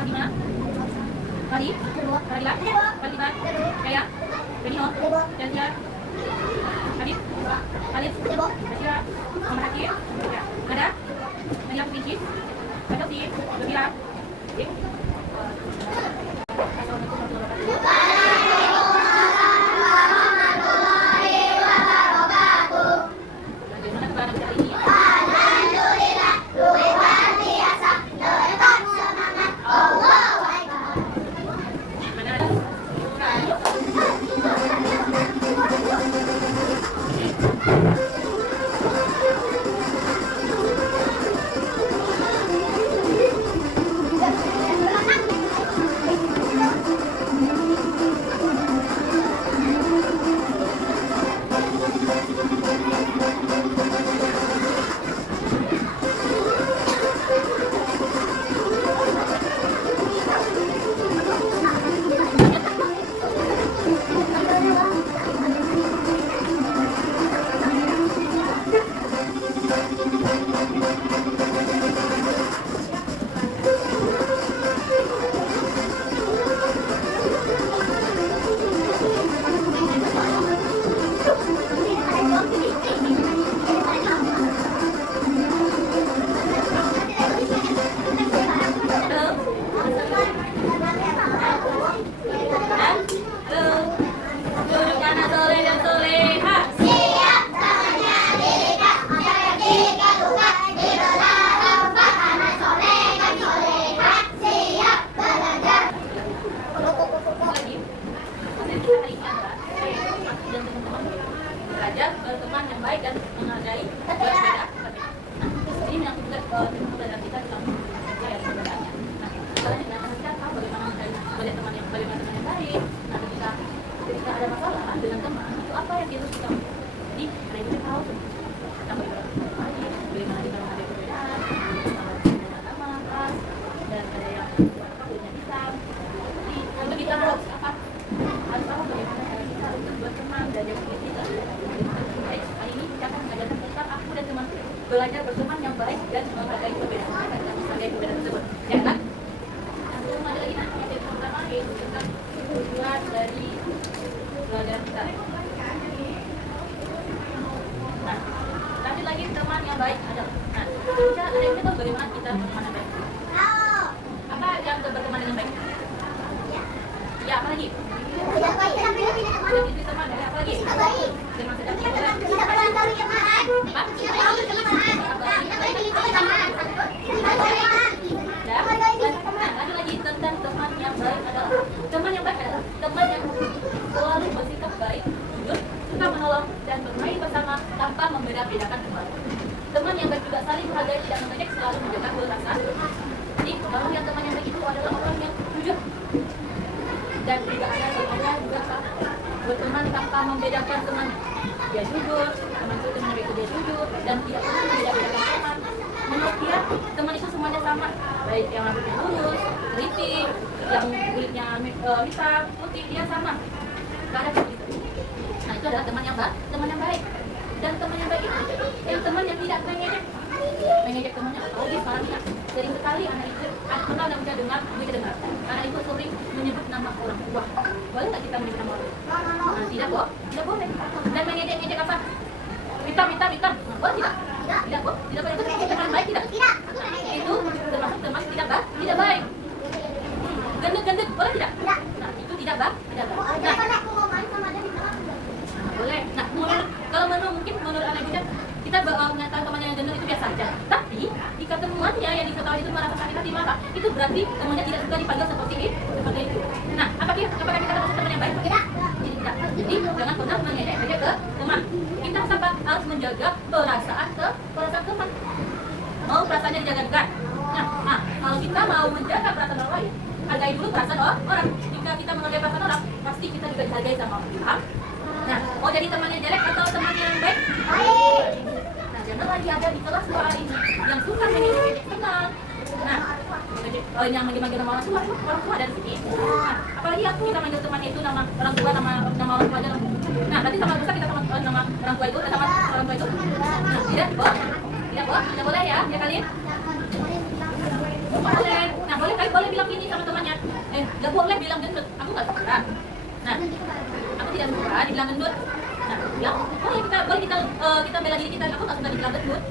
Ardina, Radhi, Radila, Radila, Jaya, Benino, Janja, Adit, Alif, Rashida, Muhammad Hakim, Nada, Nadia Putri, Adopsi, Nabila, belajar teman yang baik dan menghargai berbeda. Ini menyangkut juga teman pelajaran kita dalam perbedaannya. Nah, selanjutnya kita tahu bagaimana melihat teman yang baik. Nah, ketika ada masalah dengan teman, itu apa yang harus kita lakukan? Jadi, mereka kita tahu kita bagaimana kita menghadapi perbedaan, sama agama, ras, dan ada yang kulitnya hitam. Jadi, untuk kita harus apa? Harus tahu bagaimana cara kita untuk berteman dan jaga kita. Baik, kali ini kita akan mengajarkan tentang aku dan teman belajar berteman yang baik dan menghargai perbedaan tersebut. Ya kan? Langsung aja lagi nanti yang pertama yaitu tentang tujuan dari pelajaran kita. Nah, lanjut lagi teman yang baik adalah. Nah, kita ada yang tahu bagaimana kita berteman yang baik. Apa yang berteman yang baik? Ya, apa lagi? Tidak baik. Itu teman ya, apa lagi? Tidak baik. Teman sedang tidak berantari teman. Apa? Tidak baik teman. Lanjut lagi tentang teman yang baik adalah teman yang selalu bersikap baik, jujur, suka menolong dan bermain bersama tanpa membeda-bedakan teman. Teman yang baik juga saling menghargai, tidak mengejek, selalu menjaga perasaan. Jadi, kalau yang teman yang baik itu adalah orang yang jujur dan juga ada temannya juga berteman tanpa membedakan temannya. Dia jujur, teman baik itu dia jujur dan tidak pernah membeda-bedakan teman. Menurut dia, teman itu semuanya sama, baik yang rambutnya lurus, keriting, yang kulitnya hitam, putih, dia sama. Gak ada begitu. Nah, itu adalah teman yang baik. Dan teman yang baik itu yang teman yang tidak mengejek temannya. Oh, di sekarang ya, sering sekali anak itu pernah kita dengar, anak itu sering menyebut nama orang tua. Boleh nggak kita menyebut nama orang tua? Nah, tidak boleh. Dan mengejek apa? Hitam. Nah, boleh tidak? Tidak boleh. Itu teman baik tidak? Itu termasuk teman tidak baik. Gendut, boleh tidak? Nah, itu tidak baik. Boleh. Nah, kalau menurut anak kita mengatakan temannya yang gendut itu biasa saja. Tapi jika temannya yang diketahui itu merasa sakit hati marah, itu berarti temannya tidak suka dipanggil seperti itu. Nah, apakah kita termasuk teman yang baik? Tidak. Jadi jangan pernah mengejek ke teman. Kita harus menjaga perasaan teman. Mau perasaannya dijaga. Nah, kalau kita mau menjaga perasaan orang lain, hargai dulu perasaan orang. Jika kita menghargai perasaan orang, pasti kita juga dihargai sama orang. Nah, mau jadi teman yang jelek atau teman yang baik? Baik. Nah, jangan lagi ada di kelas hari ini yang suka mengejek teman. Nah, yang manggil nama orang tua dari sini. Nah, apalagi yang kita manggil teman itu nama orang tua, nama orang tua aja. Nah, berarti sama besar kita sama nama orang tua itu, sama orang tua itu. Nah, tidak boleh ya kalian? Boleh. Nah, boleh kan? boleh bilang gini sama temannya, nggak boleh bilang gendut, aku nggak suka. Nah, aku tidak suka dibilang gendut. Nah, bilang, boleh kita bela diri kita, aku nggak suka dibilang gendut.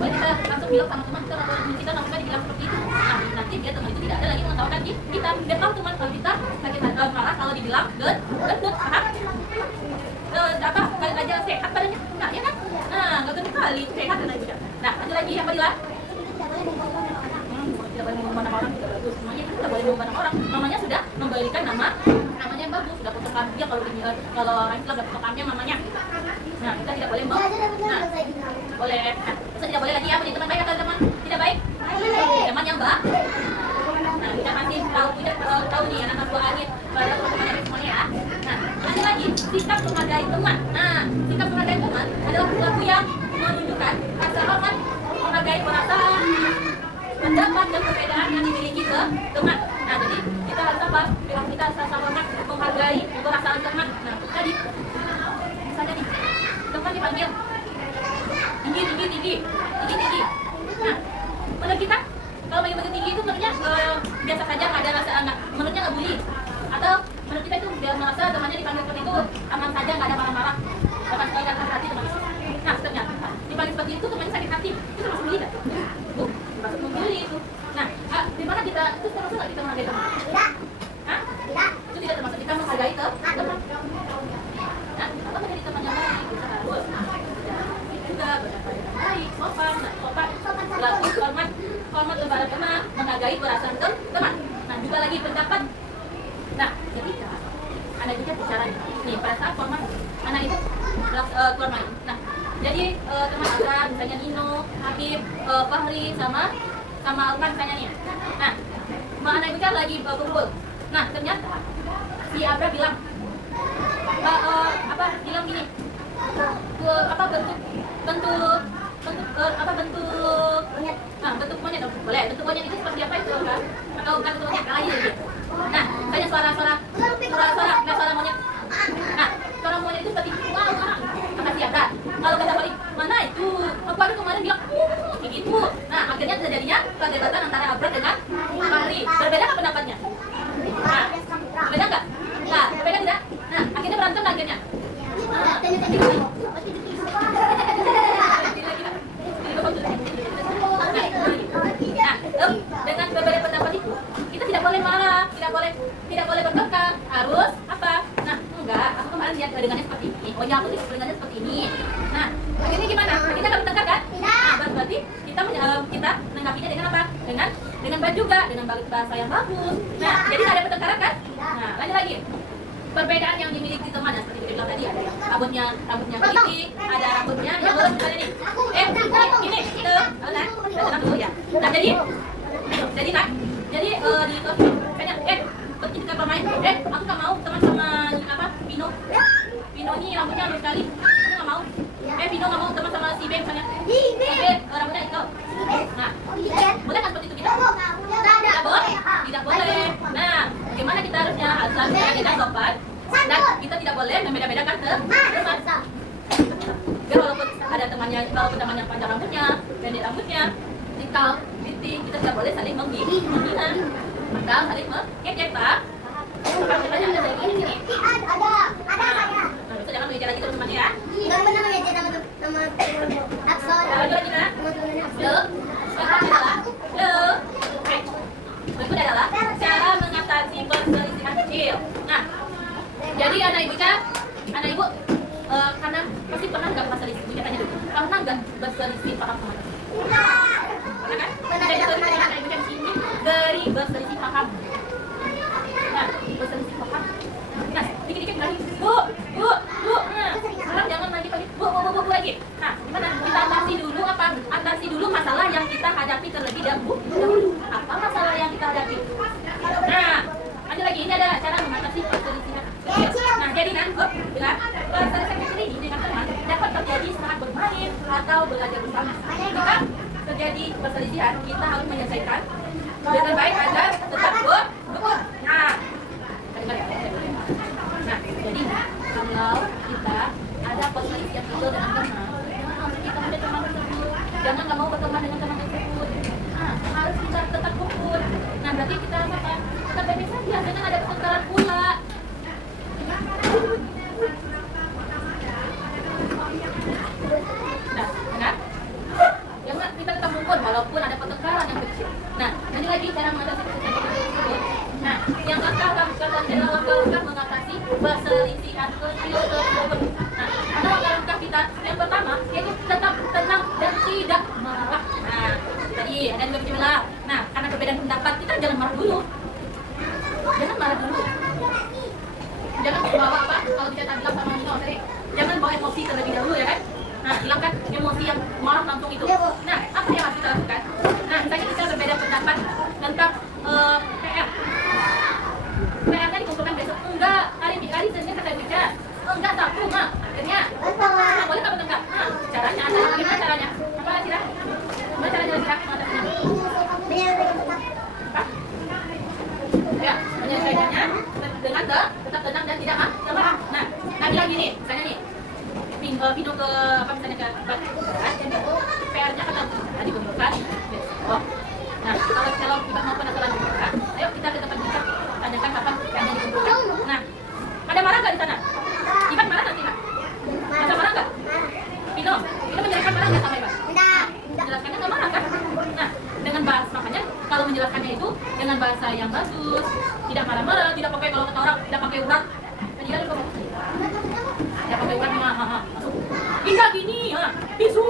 Boleh kita langsung bilang sama teman kita, kalau kita nggak suka dibilang seperti itu. Nah, nanti biar teman itu tidak ada lagi mengetahukan kita. Biar tahu teman kalau kita sakit marah kalau dibilang gendut, paham? Apa kalian aja sehat badannya, nah ya kan? Nah, nggak gendut kali, sehat dan lain. Nah, lanjut lagi yang Fadila. Tidak boleh memandang orang tidak bagus, semuanya kan tidak boleh memandang orang. Mamanya sudah memberikan namanya yang bagus, sudah foto kambing kalau orang Islam sudah foto kambing mamanya. Nah, kita tidak boleh nah, boleh. Nah, terus tidak boleh lagi ya punya teman baik atau teman tidak baik? Teman yang baik. Nah, kita masih tahu nih anak buah akhir pada teman-teman semuanya ya. Nah, ada lagi sikap menghargai teman. Nah, sikap menghargai teman adalah perilaku yang menunjukkan rasa hormat, menghargai perasaan, pendapat dan perbedaan yang dimiliki ke teman. Nah, jadi kita harus apa? Bila kita rasa hormat, menghargai perasaan teman. Nah, tadi misalnya nih, teman dipanggil tinggi. Nah, menurut kita kalau panggil tinggi itu menurutnya biasa saja, nggak ada rasa menurutnya nggak bully. Atau menurut kita itu dia merasa temannya dipanggil seperti itu aman saja, nggak ada marah-marah, bahkan sekali dan hati temannya. Nah, ternyata dipanggil seperti itu temannya sakit hati, itu termasuk bully nggak? Termasuk membuli itu. Nah, di mana kita itu termasuk nggak kita menghargai teman? Tidak. Hah? Tidak. Itu tidak termasuk kita menghargai teman. Nah, apa menjadi teman yang baik? Kita harus juga berpendapat yang baik, sopan, berlaku hormat kepada teman, menghargai perasaan teman. Nah, juga lagi pendapat. Nah, ketika Anda juga bicara nih pada saat format, anak itu keluar main. Nah, jadi teman Anda misalnya Nino, Habib, Fahri sama Alman misalnya nih. Nah, anak itu kan lagi kumpul. Nah, ternyata si Abra bilang bilang gini, bentuk monyet boleh. Bentuk monyet itu seperti apa itu kan? Atau bukan bentuk monyet lagi gitu. Nah, kayak suara monyet. Nah, suara monyet itu seperti wow, kata siapa? Kalau kata Fahri, mana itu? Aku ada kemarin bilang kayak gitu. Nah, akhirnya terjadinya perdebatan antara Abra dengan Fahri. Berbeda nggak pendapatnya? Nah, berbeda nggak? Nah, berbeda tidak? Nah, akhirnya berantem akhirnya. Dengan berbeda pendapat itu kita tidak boleh marah, tidak boleh bertengkar, harus apa? Nah, enggak, aku kemarin lihat dengannya seperti ini. Oh ya, aku dengannya seperti ini. Nah, akhirnya gimana? Kita nggak bertengkar kan? Nah, berarti kita menanggapinya dengan apa? Dengan baik juga, dengan bahasa yang bagus. Nah, jadi nggak ada pertengkaran kan? Nah, lanjut lagi. Perbedaan yang dimiliki teman seperti yang bilang tadi, ada yang rambutnya putih, ada rambutnya yang lurus misalnya nih. Gini, tenang dulu ya. Nah, jadi kan, di kayaknya, ketika bermain, aku nggak mau teman sama Pino ini rambutnya lurus sekali, aku nggak mau. Pino nggak mau teman sama si Ben misalnya. Rambutnya itu. Nah, boleh kan seperti itu kita? Tidak boleh. Nah, bagaimana kita harusnya kita sopan dan kita tidak boleh membeda-bedakan teman. Biar walaupun ada temannya panjang rambutnya, pendek rambutnya, kita tidak boleh saling menghina atau saling mengejek, Pak. Kalau kita ada saling ini sini. Ada saya. Nah, itu jangan mengejek lagi teman-teman ya. Jangan pernah mengejek teman-teman. Absor. Lagi nak. Berikut adalah cara mengatasi perselisihan kecil. Nah, jadi anak ibu karena pasti pernah nggak berselisih? Ibu tanya dulu, pernah nggak berselisih paham sama teman? Pernah kan? Jadi anak ibu yang sini dari berselisih paham. Nah, berselisih paham. Nah, dikit-dikit lagi, bu. Nah, sekarang jangan lagi bu lagi. Nah, gimana? Kita atasi dulu masalah yang kita hadapi terlebih dahulu. Apa masalah yang kita hadapi? Nah, lanjut lagi. Ini adalah cara mengatasi perselisihan. Nah, jadi perselisihan kecil ini dengan teman dapat terjadi saat bermain atau belajar bersama. Jika terjadi perselisihan, kita harus menyelesaikan dengan baik agar tetap rukun. Nah, jadi kalau kita ada perselisihan kecil dengan teman, kita punya teman tersebut, jangan nggak mau berteman dengan teman tersebut. Nah, harus kita tetap rukun. Nah, berarti kita apa? Kita baik saja, jangan ada pertengkaran pula. Nah, benar? Jangan kita tetap rukun walaupun ada pertengkaran yang kecil. Nah, ini lagi cara mengatasi pertengkaran tersebut. Nah, yang langkah mengatasi perselisihan kecil tersebut. Nah, ada langkah kita yang pertama yaitu tetap tenang dan tidak marah. Nah, tadi ada juga bilang. Nah, karena perbedaan pendapat kita jangan marah dulu. Jangan marah dulu. Jangan bawa apa? Kalau kita bilang sama Nino tadi, jangan bawa emosi terlebih dahulu ya kan? Nah, hilangkan emosi yang marah langsung itu. Nah, apa yang harus kita lakukan? Nah, misalnya kita berbeda pendapat tentang PR. PR-nya dikumpulkan besok. Enggak, hari Senin kata bicara. Enggak, Sabtu, Mak. Akhirnya, boleh tak bertengkar? Nah, caranya adalah bagaimana caranya? Apa lagi dah? Gimana caranya lagi dah? Apa? Ya, menyelesaikannya dengan tetap tenang dan tidak marah. Nah, lagi nih, misalnya nih, Vino ke apa misalnya ke tempat PR-nya kan tadi kumpulkan. Oh, nah kalau kita mau penasaran juga, ayo kita ke tempat kita tanyakan kapan PR-nya dikumpulkan. Nah, ada marah nggak di sana? Ivan marah nggak Ivan? Ada marah nggak? Vino menjelaskan marah nggak sama Ivan? Menjelaskannya nggak marah kan? Nah, dengan bahasa makanya kalau menjelaskannya itu dengan bahasa yang bagus, tidak marah-marah, tidak pakai kalau kata orang tidak pakai urat. Penjelasan kok tidak pakai urat masuk. Tidak gini, bisu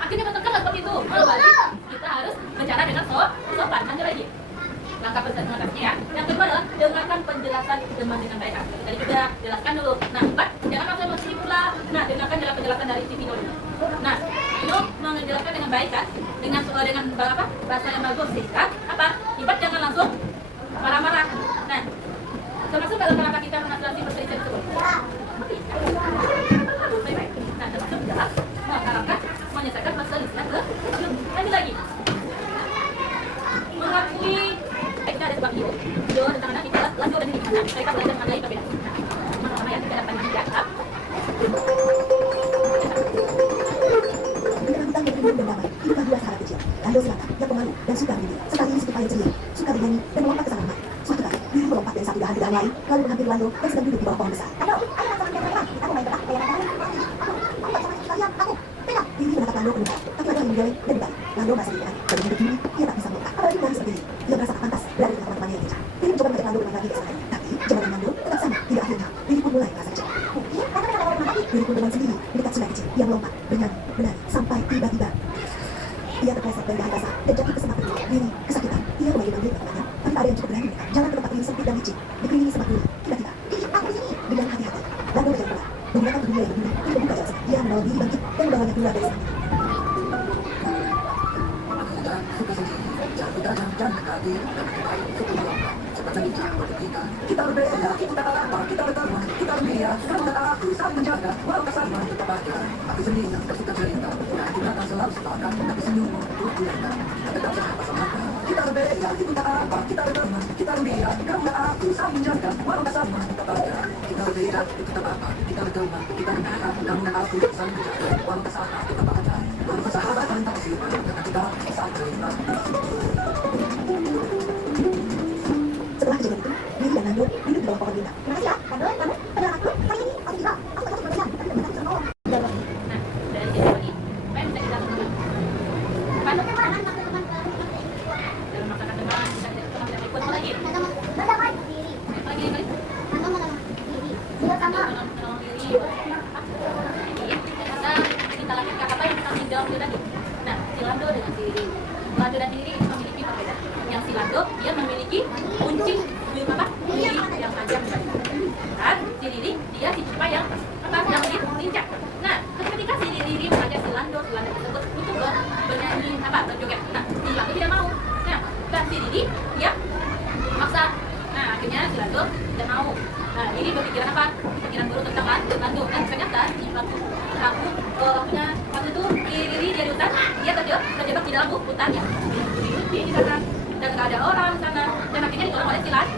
akhirnya bertengkar seperti itu. Berarti kita harus bicara dengan sopan. Lanjut lagi. Langkah penjelasannya ya. Yang kedua adalah dengarkan penjelasan teman dengan baik. Tadi sudah jelaskan dulu. Nah, jangan langsung emosi pula. Nah, dengarkan penjelasan dari si Vino dulu. Nah, Vino menjelaskan dengan baik kan, dengan apa? Bahasa yang bagus sehingga apa? Ibat jangan langsung marah-marah. Nah, termasuk dalam langkah kita mengatasi perselisihan tersebut. Baik-baik. Nah, termasuk adalah langkah menyelesaikan perselisihan tersebut. Lagi. Mengakui kita ada sebab itu. Jauh tentang anak kita lanjut dan ini. Mereka belajar mengenai perbedaan. Mana ya kita dapat menjawab. Itu kan dua sahabat kecil, Lando Selatan, yang pemalu dan suka berdiri, serta Lili si yang ceria, suka bernyanyi dan melompat ke sana. Suatu kali, Lili melompat dari satu dahan ke dahan lain, lalu menghampiri Lando yang sedang duduk di bawah pohon besar. Ayo langsung ke depan. Aku main petak, kayak aku tak sama sekalian, aku. Pegang. Lili menatap Lando keluar, tapi ada yang menggoleng dan dibalik. Lando merasa diri bagi hidup Lili, dia tak bisa melompat. Apalagi menangis seperti ini. Dia merasa tak pantas berada di tengah teman-temannya yang lincah. Lili mencoba mengajak Lando bermain lagi keesokan hari, tapi jembatan Lando tetap sama. Hingga akhirnya, Lili pun mulai merasa kecewa. Lili pun bermain sendiri di dekat sungai kecil yang melompat, bernyanyi, menari, sampai tiba-tiba ia terpleset dari dahan basah dan jatuh ke semak duri. Lili kesakitan. Ia memanggil temannya, tapi tak ada yang cukup berani mendekat. Jalan ke tempat Lili sempit dan licin, dikelilingi semak duri. Tiba-tiba, Lili, aku di sini. Dengan hati-hati, Lando berjalan pulang. Menggunakan tubuhnya yang berduri, dia membuka jalan semak. Dia membawa Lili bangkit dan membawanya keluar dari semak duri. Kita berbeda, kita apa, kita berteman, kita berbeda, kamu dan aku saling menjaga, walau bersama kita bahagia. Aku sendiri yang suka cerita, kita akan selalu sepakat, tapi senyummu untuk kulitnya, kita tetap sahabat sama. Kita berbeda, kita apa, kita berteman, kita berbeda, kamu dan aku saling menjaga, walau bersama kita bahagia. Kita berbeda, kita apa, kita berteman, kita berbeda, kamu dan aku saling menjaga, walau bersama kita bahagia. Walau bersahabat dan tak bersama, karena kita saling cerita. Setelah kejadian itu, Lili dan Lando duduk di bawah pohon bintang. Terima kasih ya, Lando, kamu adalah aku. Kali ini aku juga, aku tak tahu tapi benar bisa menolong. Nah, dari situ lagi, apa yang bisa kita lakukan? Dalam masakan teman, kita ikut apa lagi? Apa lagi? Menolong diri. Jadi, kita lakukan apa yang kita jawab tadi. Nah, si Lando dengan si Lili. Lando dan Lili memiliki perbedaan. Yang si Lando, dia memiliki kunci Lili yang panjang dan si Lili dia si Cupa yang yang lincah. Nah, ketika si Lili mengajak si Lando tersebut untuk bernyanyi berjoget. Nah, si Lando tidak mau. Nah, dan si Lili dia maksa. Nah, akhirnya si Lando tidak mau. Nah, Lili berpikiran apa? Pikiran buruk tentang Lando. Dan ternyata si waktu itu si Lili dia di hutan, dia terjebak di dalam hutan ya. Dia di sana dan nggak ada orang di sana. Dan akhirnya ditolong oleh si Lando.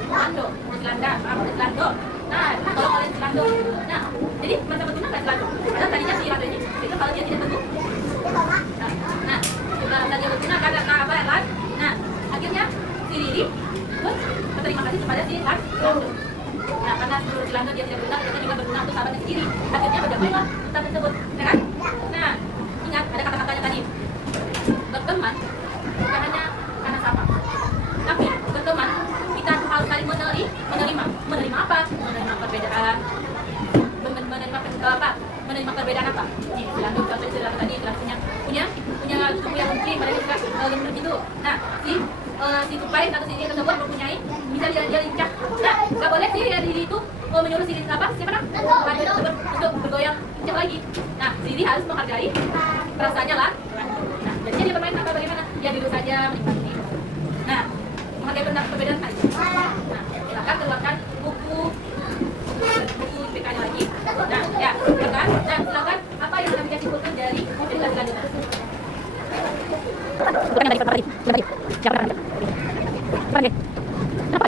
Nah, ditolong oleh si Lando. Nah, jadi merasa berguna nggak si Lando? Dan tadinya si Lando ini, itu kalau dia tidak berguna. Nah, juga dia berguna karena apa ya kan? Nah, akhirnya si Lili Nih, silakan contoh silakan tadi kelas punya suku yang mungkin mereka suka lembut gitu. Nah, si tupai atau si tersebut mempunyai bisa dia lincah. Nah, nggak boleh sih ya diri itu menyuruh si siapa tersebut untuk bergoyang lincah lagi. Nah, diri harus menghargai perasaannya lah. Nah, jadinya dia bermain tanpa bagaimana? Ya duduk saja menikmati. Nah, menghargai perbedaan tadi. Nah, silakan keluarkan buku IPK-nya lagi. Nah, ya, silakan. Dan silakan apa yang akan kita simpulkan dari cerita selanjutnya. Bukan yang tadi, siapa tadi? Kenapa?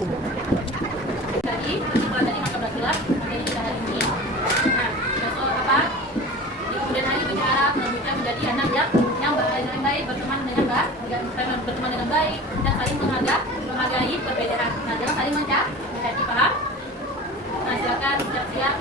Tadi, kesimpulan tadi maka belajar materi kita hari ini. Nah, besok apa? Di kemudian hari bicara melanjutkan menjadi anak yang baik, berteman dengan baik, dan saling menghargai perbedaan. Nah, dalam saling mencari paham. Nah, silakan siap-siap.